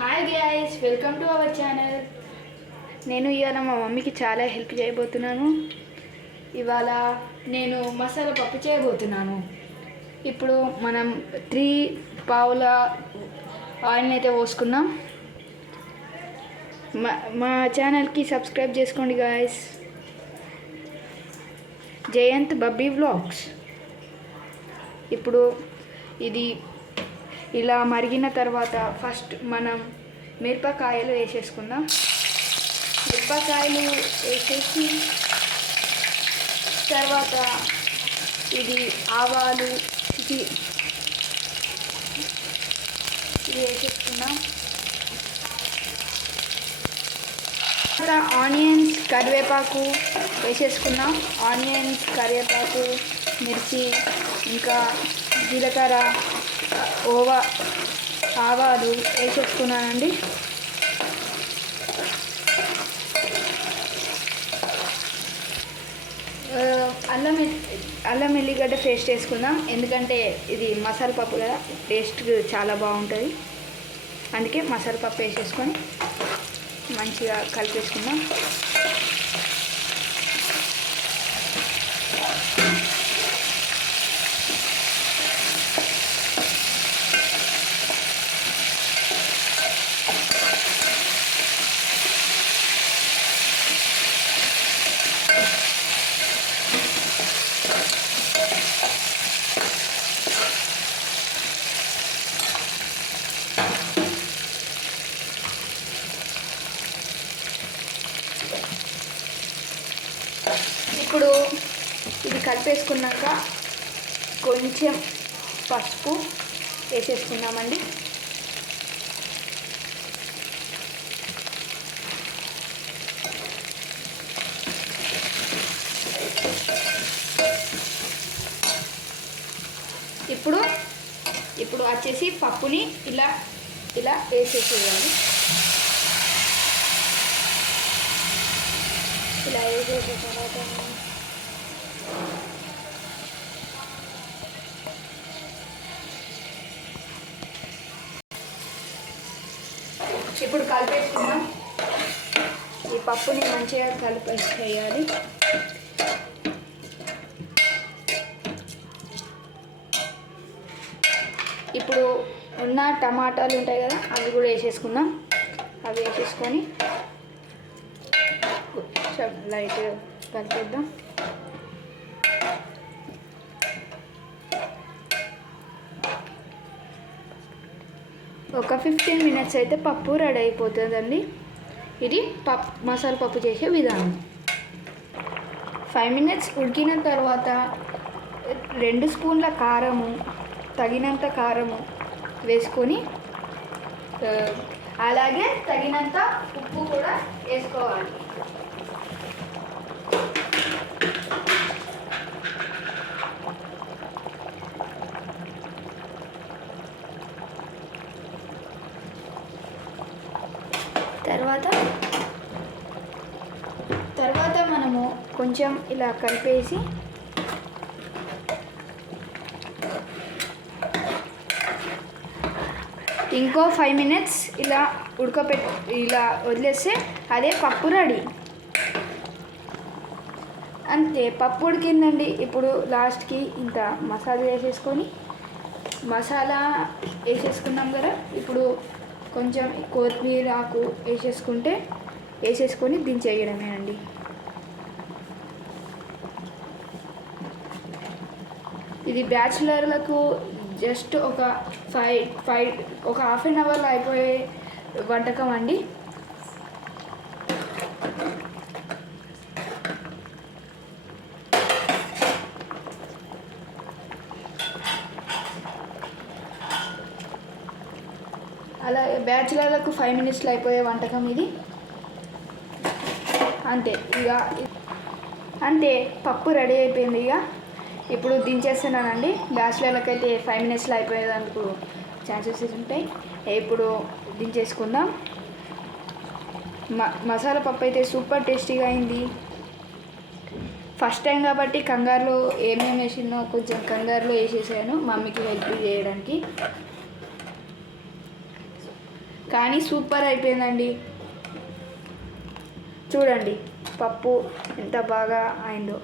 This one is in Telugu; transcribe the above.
Hi guys welcome to our channel నేను ఇవాళ మా మమ్మీకి చాలా హెల్ప్ చేయబోతున్నాను. ఇవాళ నేను మసాలా పప్పు చేయబోతున్నాను. ఇప్పుడు మనం త్రీ పావుల ఆయిల్ని అయితే పోసుకున్నాం మా మా ఛానల్కి సబ్స్క్రైబ్ చేసుకోండి గాయస్ జయంత్ బబ్బీ వ్లాగ్స్ ఇప్పుడు ఇది ఇలా మరిగిన తర్వాత ఫస్ట్ మనం మిరపకాయలు వేసేసుకుందాం. మిరపకాయలు వేసేసి తర్వాత ఇది ఆవాలు ఇది ఇది వేసేసుకుందాం. తర్వాత ఆనియన్స్ కరివేపాకు వేసేసుకున్నాం ఆనియన్స్ కరివేపాకు మిర్చి ఇంకా జీలకర్ర ఓవా ఆవాలు వేసేసుకున్నానండి అల్లం అల్లం ఎల్లిగడ్డ పేస్ట్ వేసుకుందాం ఎందుకంటే ఇది మసాలా పప్పు కదా టేస్ట్ చాలా బాగుంటుంది. అందుకే మసాలా పప్పు వేసేసుకొని మంచిగా కలిపేసుకుందాం. ఇప్పుడు ఇది కలిపేసుకున్నాక కొంచెం పసుపు వేసేసుకుందామండి. ఇప్పుడు ఇప్పుడు వచ్చేసి పప్పుని ఇలా ఇలా వేసేసేయాలి. ఇలా వేసేసిన తర్వాత ఇప్పుడు కలిపేసుకుందాం. ఈ పప్పుని మంచిగా కలిపేసేయాలి. ఇప్పుడు ఉన్న టమాటాలు ఉంటాయి కదా అవి కూడా వేసేసుకుందాం. అవి వేసేసుకొని కొంచెం లైట్ కలిపేద్దాం. ఒక ఫిఫ్టీన్ మినిట్స్ అయితే పప్పు రెడీ అయిపోతుందండి. ఇది పప్పు మసాలా పప్పు చేసే విధానం. ఫైవ్ మినిట్స్ ఉడికిన తర్వాత రెండు స్పూన్ల కారము తగినంత కారము వేసుకొని అలాగే తగినంత ఉప్పు కూడా వేసుకోవాలి. తర్వాత తర్వాత మనము కొంచెం ఇలా కలిపేసి ఇంకో ఫైవ్ మినిట్స్ ఇలా ఉడకపెట్ ఇలా వదిలేస్తే అదే పప్పు రెడీ. అంతే పప్పు ఉడికిందండి. ఇప్పుడు లాస్ట్కి ఇంత మసాలా వేసేసుకొని మసాలా వేసేసుకున్నాం కదా ఇప్పుడు కొంచెం కొత్తిమీర ఆకు వేసేసుకుంటే వేసేసుకొని దించేయడమేనండి. ఇది బ్యాచులర్లకు జస్ట్ ఒక ఫైవ్ ఫైవ్ ఒక హాఫ్ అన్ అవర్లో అయిపోయే వంటకం అండి. అలా బ్యాచులర్లకు ఫైవ్ మినిట్స్లో అయిపోయే వంటకం ఇది. అంతే ఇక అంతే పప్పు రెడీ అయిపోయింది ఇక. ఇప్పుడు దించేస్తున్నానండి. బ్యాచులర్లకు అయితే ఫైవ్ మినిట్స్లో అయిపోయేందుకు ఛాన్సెస్ ఉంటాయి. ఇప్పుడు దించేసుకుందాం. మ మసాలా పప్పు అయితే సూపర్ టేస్టీగా అయింది. ఫస్ట్ టైం కాబట్టి కంగారులో ఏమేమి వేసిందో కొంచెం కంగారులో వేసేసాను మమ్మీకి హెల్ప్ చేయడానికి. కానీ సూపర్ అయిపోయిందండి. చూడండి పప్పు ఎంత బాగా అయిందో.